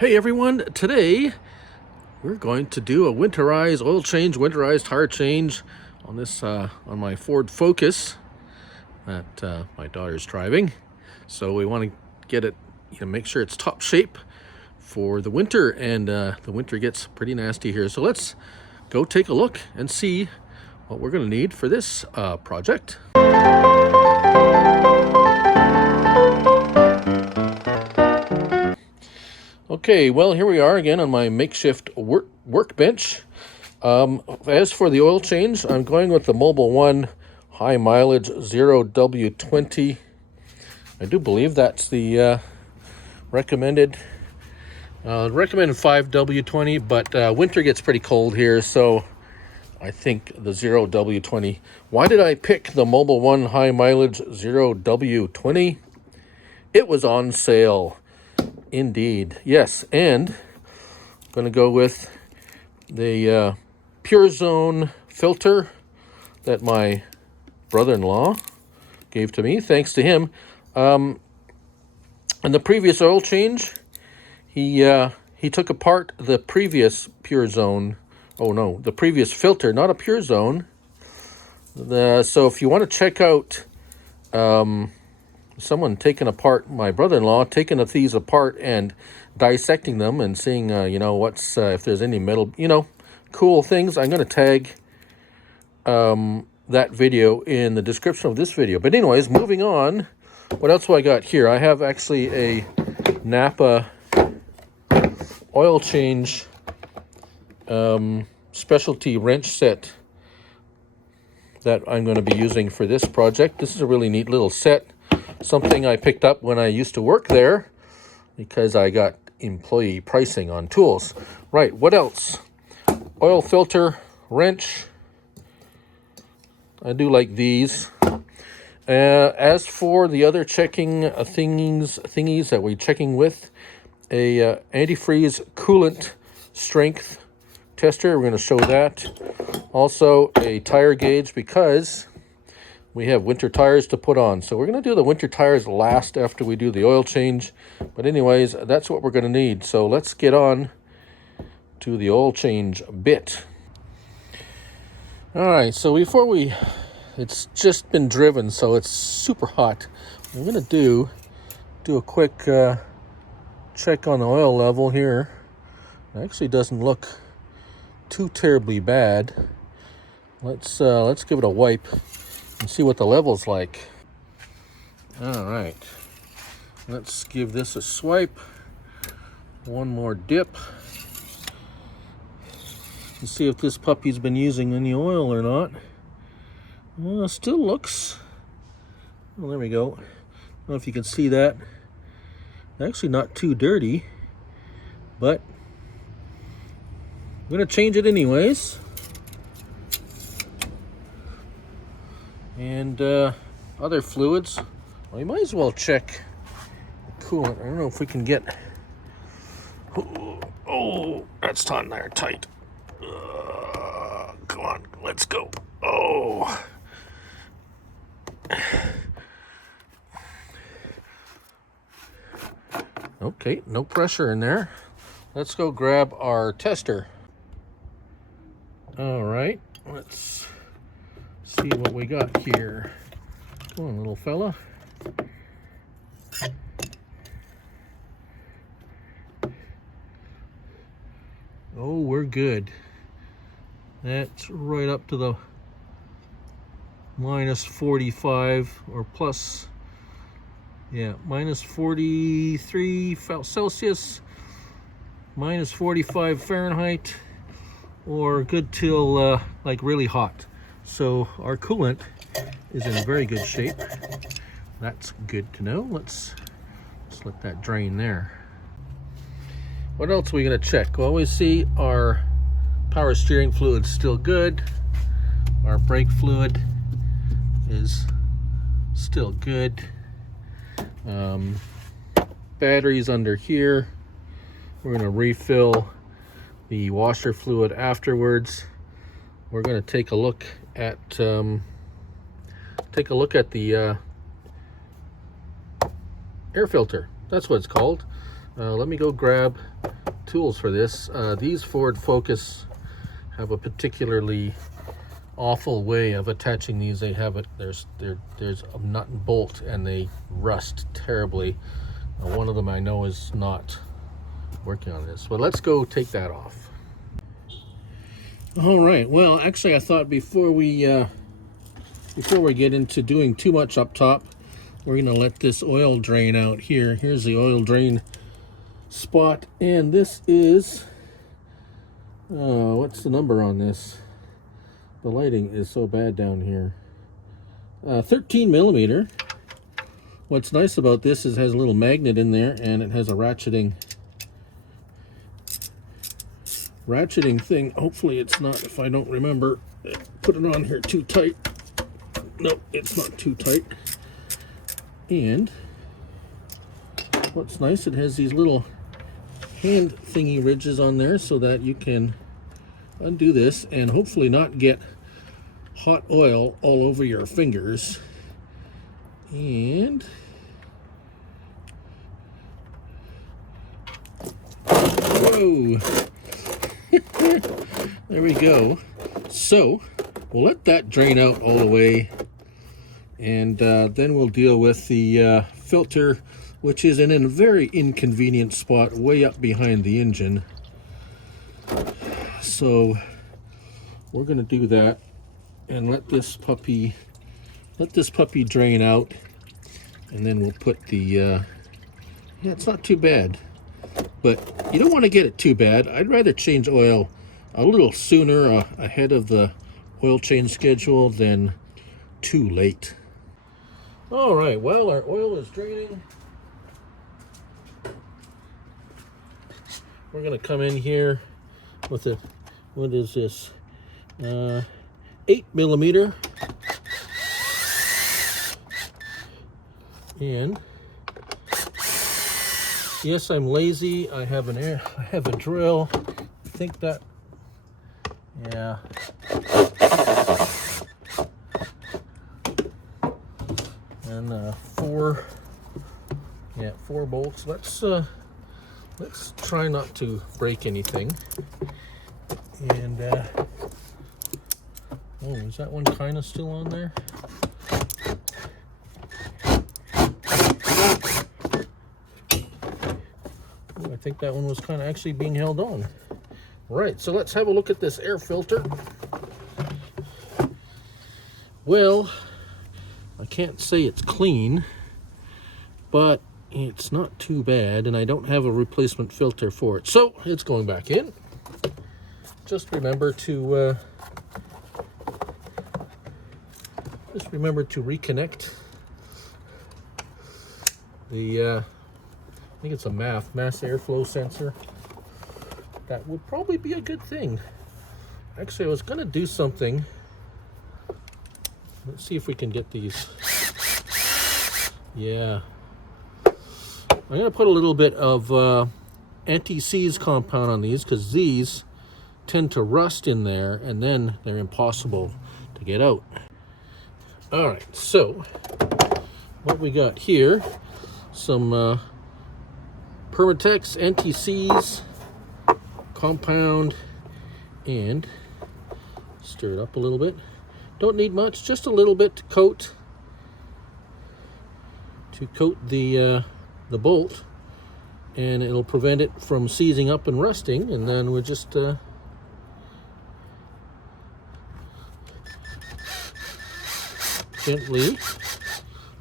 Hey everyone, today we're going to do a winterized oil change, winterized tire change on this on my Ford Focus that my daughter's driving. So we want to get it, make sure it's top shape for the winter, and the winter gets pretty nasty here. So let's go take a look and see what we're going to need for this project. Okay, well, here we are again on my makeshift workbench. As for the oil change, I'm going with the Mobil 1 high mileage 0W20. I do believe that's the recommended 5W20, but winter gets pretty cold here, so I think the 0W20. Why did I pick the Mobil 1 high mileage 0W20? It was on sale. Indeed, yes, and I'm going to go with the Pure Zone filter that my brother-in-law gave to me, thanks to him. In the previous oil change, he took apart the previous Pure Zone. Oh no, the previous filter, not a Pure Zone. So if you want to check out someone taking apart, my brother-in-law taking these apart and dissecting them and seeing what's if there's any metal cool things, I'm going to tag that video in the description of this video. But anyways, moving on, what else do I got here? I have actually a Napa oil change specialty wrench set that I'm going to be using for this project. This is a really neat little set. Something I picked up when I used to work there because I got employee pricing on tools. Right, what else? Oil filter, wrench. I do like these. As for the other checking thingies that we're checking with, a antifreeze coolant strength tester. We're going to show that. Also a tire gauge because we have winter tires to put on. So we're going to do the winter tires last after we do the oil change. But anyways, that's what we're going to need. So let's get on to the oil change bit. All right, so it's just been driven, so it's super hot. I'm going to do a quick check on the oil level here. It actually doesn't look too terribly bad. Let's give it a wipe and see what the level's like. All right, let's give this a swipe. One more dip. And see if this puppy's been using any oil or not. Still looks, well, there we go. I don't know if you can see that. Actually not too dirty, but I'm gonna change it anyways. And other fluids, well, you might as well check the coolant. I don't know if we can get, oh, that's on there tight. Come on, let's go. Oh. Okay, no pressure in there. Let's go grab our tester. All right, let's see what we got here. Come on, little fella. Oh, we're good. That's right up to the minus 45 or plus, yeah, minus 43 Celsius, minus 45 Fahrenheit, or good till like really hot. So our coolant is in very good shape. That's good to know. Let's let that drain there. What else are we going to check? Well, we see our power steering fluid's still good. Our brake fluid is still good. Batteries under here. We're going to refill the washer fluid afterwards. We're going to take a look at the air filter. That's what it's called. Let me go grab tools for this. These Ford Focus have a particularly awful way of attaching these. They have it, there's a nut and bolt, and they rust terribly. One of them I know is not working on this, but let's go take that off. All right, well, actually I thought before we get into doing too much up top, we're gonna let this oil drain out here. Here's the oil drain spot, and this is what's the number on this? The lighting is so bad down here. 13 millimeter. What's nice about this is it has a little magnet in there, and it has a ratcheting thing. Hopefully it's not, if I don't remember, put it on here too tight. No, it's not too tight. And what's nice, it has these little hand thingy ridges on there so that you can undo this and hopefully not get hot oil all over your fingers. And whoa. There we go. So we'll let that drain out all the way, and then we'll deal with the filter, which is in a very inconvenient spot way up behind the engine. So we're going to do that and let this puppy drain out, and then we'll put the yeah, it's not too bad, but you don't want to get it too bad. I'd rather change oil a little sooner ahead of the oil change schedule than too late. All right, well, our oil is draining. We're going to come in here with a, what is this, 8 millimeter, and yes, I'm lazy. I have a drill. I think that, yeah. And four bolts. Let's try not to break anything. And oh, is that one kind of still on there? Oh, I think that one was kind of actually being held on. Right, so let's have a look at this air filter. Well, I can't say it's clean, but it's not too bad, and I don't have a replacement filter for it, so it's going back in. Just remember to reconnect the I think it's a mass airflow sensor. That would probably be a good thing. Actually, I was going to do something. Let's see if we can get these. Yeah. I'm going to put a little bit of anti-seize compound on these, because these tend to rust in there, and then they're impossible to get out. All right, so what we got here, some Permatex anti-seize compound, and stir it up a little bit. Don't need much, just a little bit to coat the bolt, and it'll prevent it from seizing up and rusting. And then we'll just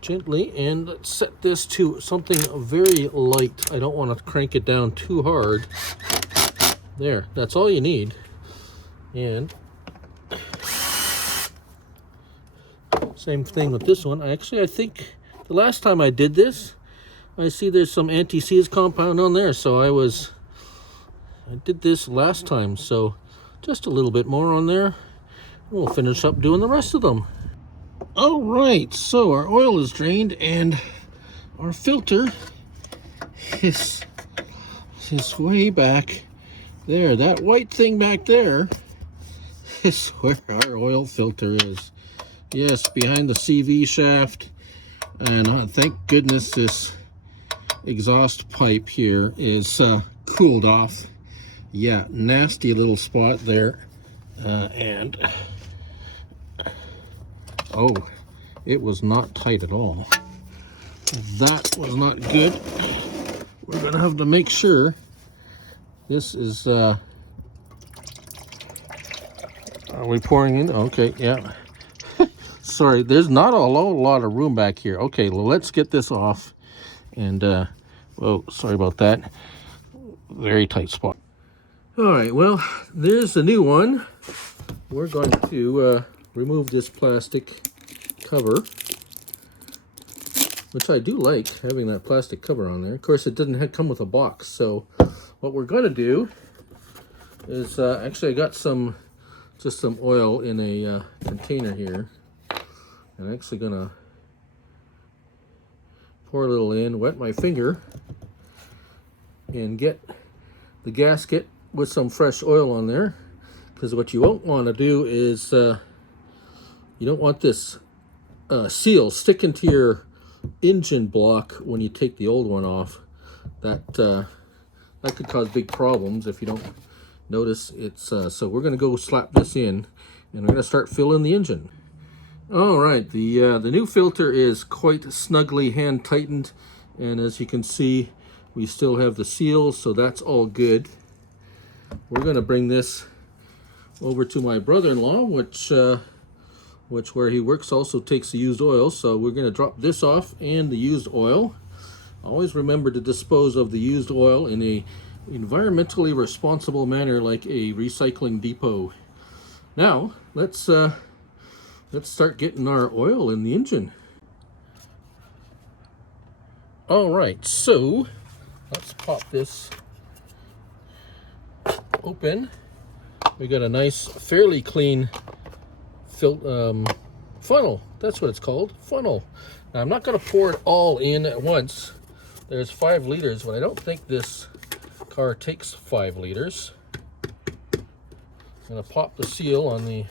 gently, and let's set this to something very light. I don't want to crank it down too hard. There, that's all you need. And same thing with this one. I think the last time I did this, I see there's some anti-seize compound on there, so I did this last time, so just a little bit more on there. We'll finish up doing the rest of them. All right, so our oil is drained, and our filter is way back there. That white thing back there is where our oil filter is. Yes, behind the CV shaft. And thank goodness this exhaust pipe here is cooled off. Yeah, nasty little spot there. And oh, it was not tight at all. That was not good. We're gonna have to make sure this is are we pouring in? Okay, yeah. Sorry, there's not a lot of room back here. Okay, well, let's get this off. And oh, sorry about that. Very tight spot. All right, well, there's the new one. We're going to remove this plastic cover, which I do like, having that plastic cover on there. Of course, it doesn't come with a box, so what we're going to do is, actually I got just some oil in a container here. I'm actually going to pour a little in, wet my finger, and get the gasket with some fresh oil on there. Because what you won't want to do is, you don't want this seal sticking to your engine block when you take the old one off. That could cause big problems if you don't notice. It's so we're going to go slap this in, and we're going to start filling the engine. All right, the new filter is quite snugly hand tightened, and as you can see, we still have the seal, so that's all good. We're going to bring this over to my brother-in-law, which where he works also takes the used oil. So we're going to drop this off and the used oil. Always remember to dispose of the used oil in a environmentally responsible manner, like a recycling depot. Now let's start getting our oil in the engine. All right, so let's pop this open. We got a nice, fairly clean funnel. That's what it's called, funnel. Now, I'm not going to pour it all in at once. There's 5 liters, but I don't think this car takes 5 liters. I'm going to pop the seal on the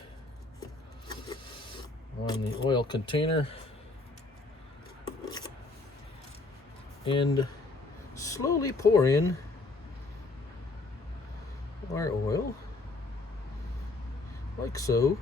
oil container and slowly pour in our oil, like so.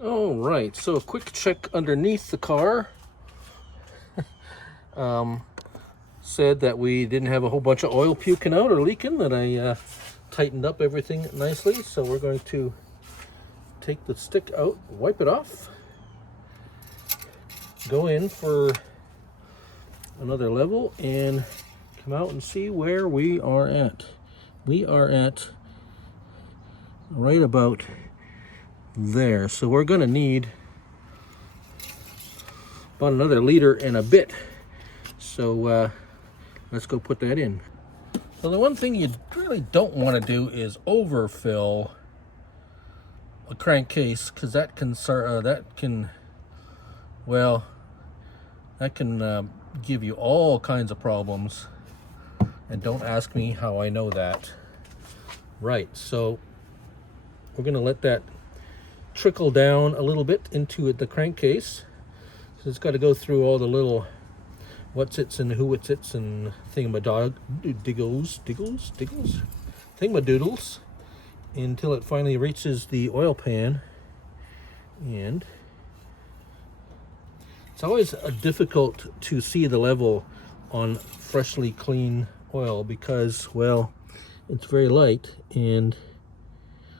All right, so a quick check underneath the car said that we didn't have a whole bunch of oil puking out or leaking, that I tightened up everything nicely. So we're going to take the stick out, wipe it off, go in for another level, and come out and see where we are at. We are at right about there. So we're going to need about another liter and a bit. So let's go put that in. So the one thing you really don't want to do is overfill a crankcase, because that can give you all kinds of problems. And don't ask me how I know that. Right, so we're going to let that trickle down a little bit into the crankcase. So it's got to go through all the little what's-its and who-its-its and thingamadoodles until it finally reaches the oil pan. And it's always difficult to see the level on freshly clean oil because, well, it's very light. And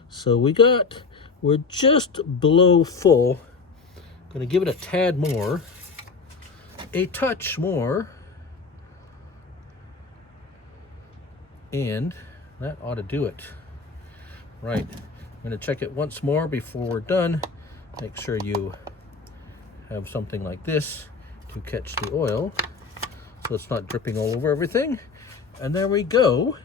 so we're just below full Gonna give it a tad more, a touch more, and that ought to do it. Right, I'm gonna check it once more before we're done. Make sure you have something like this to catch the oil so it's not dripping all over everything. And there we go.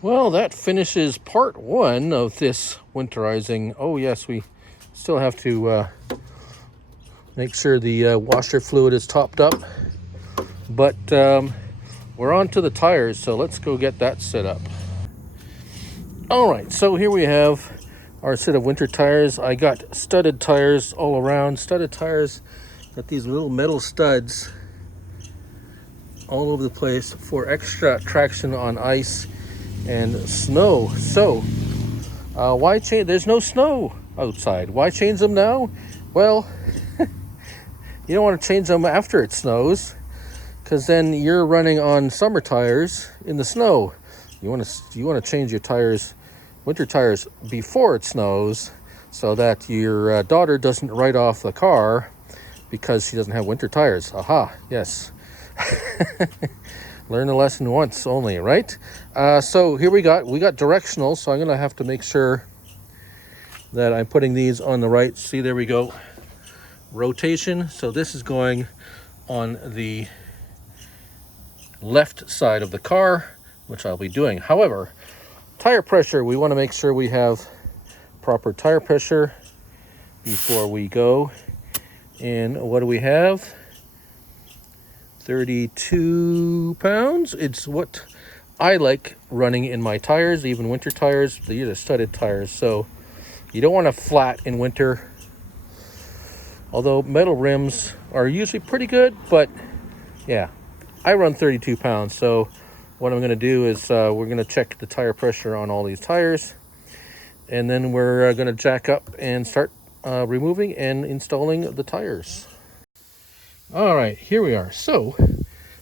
Well, that finishes part one of this winterizing. Oh yes, we still have to make sure the washer fluid is topped up. But we're on to the tires, so let's go get that set up. All right, so here we have our set of winter tires. I got studded tires all around. Studded tires, got these little metal studs all over the place for extra traction on ice and snow. So why change? There's no snow outside. Why change them now? Well, you don't want to change them after it snows, because then you're running on summer tires in the snow. You want to change your tires, winter tires, before it snows, so that your daughter doesn't write off the car because she doesn't have winter tires. Aha, yes. Learn a lesson once only, right? So here we got directional, so I'm gonna have to make sure that I'm putting these on the right. See, there we go. Rotation. So this is going on the left side of the car, which I'll be doing. However, tire pressure, we want to make sure we have proper tire pressure before we go. And what do we have? 32 pounds. It's what I like running in my tires, even winter tires. These are studded tires, so you don't want to flat in winter. Although metal rims are usually pretty good, but yeah, I run 32 pounds. So what I'm going to do is we're going to check the tire pressure on all these tires, and then we're going to jack up and start removing and installing the tires. All right, here we are. So,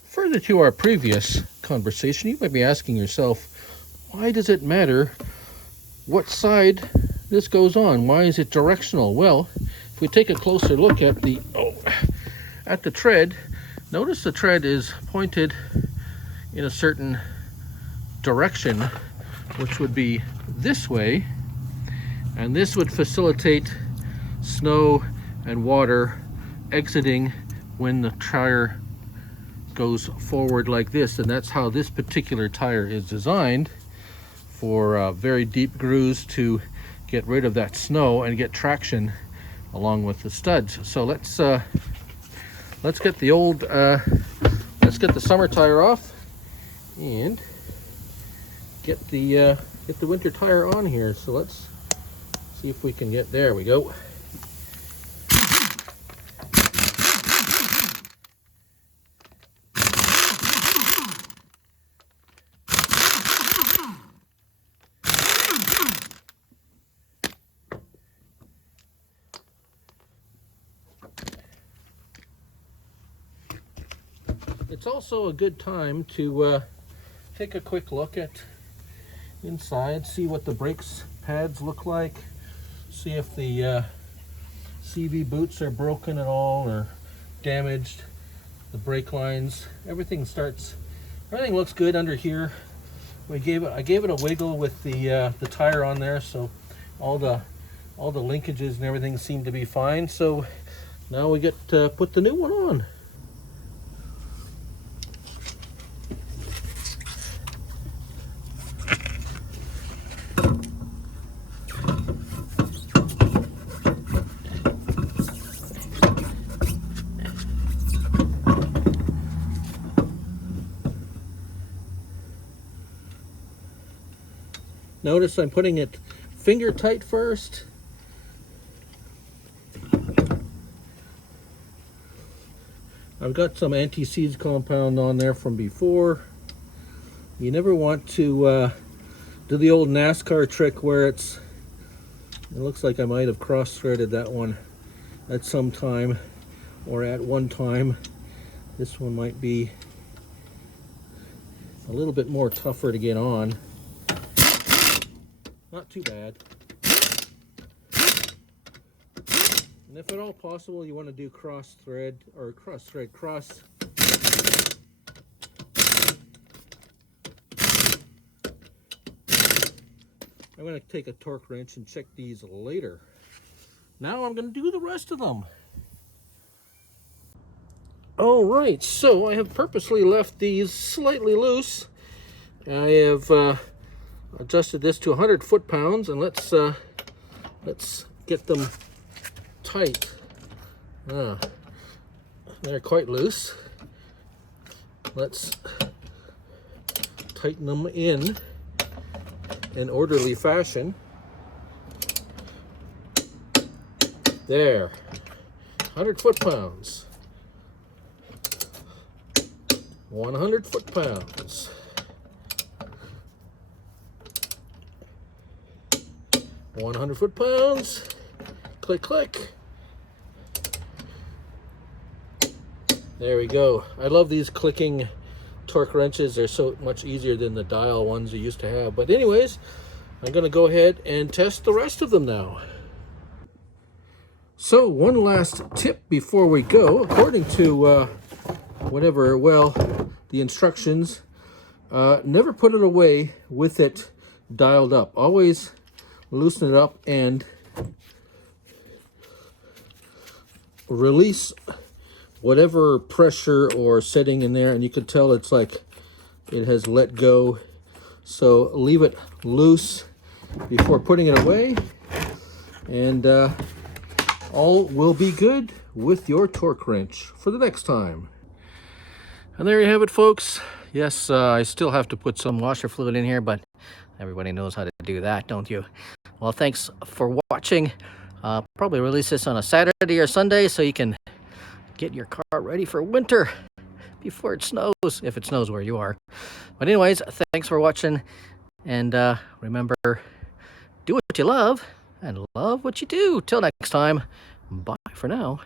further to our previous conversation, you might be asking yourself, why does it matter what side this goes on? Why is it directional? Well, if we take a closer look at the tread, notice the tread is pointed in a certain direction, which would be this way, and this would facilitate snow and water exiting when the tire goes forward like this. And that's how this particular tire is designed, for very deep grooves to get rid of that snow and get traction along with the studs. So let's get the old let's get the summer tire off and get the winter tire on here. So let's see if we can get, there we go. It's also a good time to take a quick look at inside, see what the brakes pads look like, see if the CV boots are broken at all or damaged, the brake lines, everything looks good under here. I gave it a wiggle with the tire on there, so all the linkages and everything seem to be fine. So now we get to put the new one on. Notice I'm putting it finger tight first. I've got some anti-seize compound on there from before. You never want to do the old NASCAR trick where it looks like I might have cross-threaded that one at some time or at one time. This one might be a little bit more tougher to get on. Not too bad. And if at all possible, you want to do cross thread. I'm going to take a torque wrench and check these later. Now I'm going to do the rest of them. All right, so I have purposely left these slightly loose. I have adjusted this to 100 foot-pounds, and let's get them tight. They're quite loose. Let's tighten them in an orderly fashion. There, 100 foot-pounds. 100 foot-pounds. 100 foot-pounds. Click, click. There we go. I love these clicking torque wrenches. They're so much easier than the dial ones you used to have. But anyways, I'm going to go ahead and test the rest of them now. So one last tip before we go. According to the instructions, never put it away with it dialed up. Always loosen it up and release whatever pressure or setting in there, and you could tell it's like it has let go. So leave it loose before putting it away, and all will be good with your torque wrench for the next time. And there you have it, folks. Yes, I still have to put some washer fluid in here, but everybody knows how to do that, don't you? Well, thanks for watching. Probably release this on a Saturday or Sunday so you can get your car ready for winter before it snows, if it snows where you are. But anyways, thanks for watching, and remember, do what you love and love what you do. Till next time, bye for now.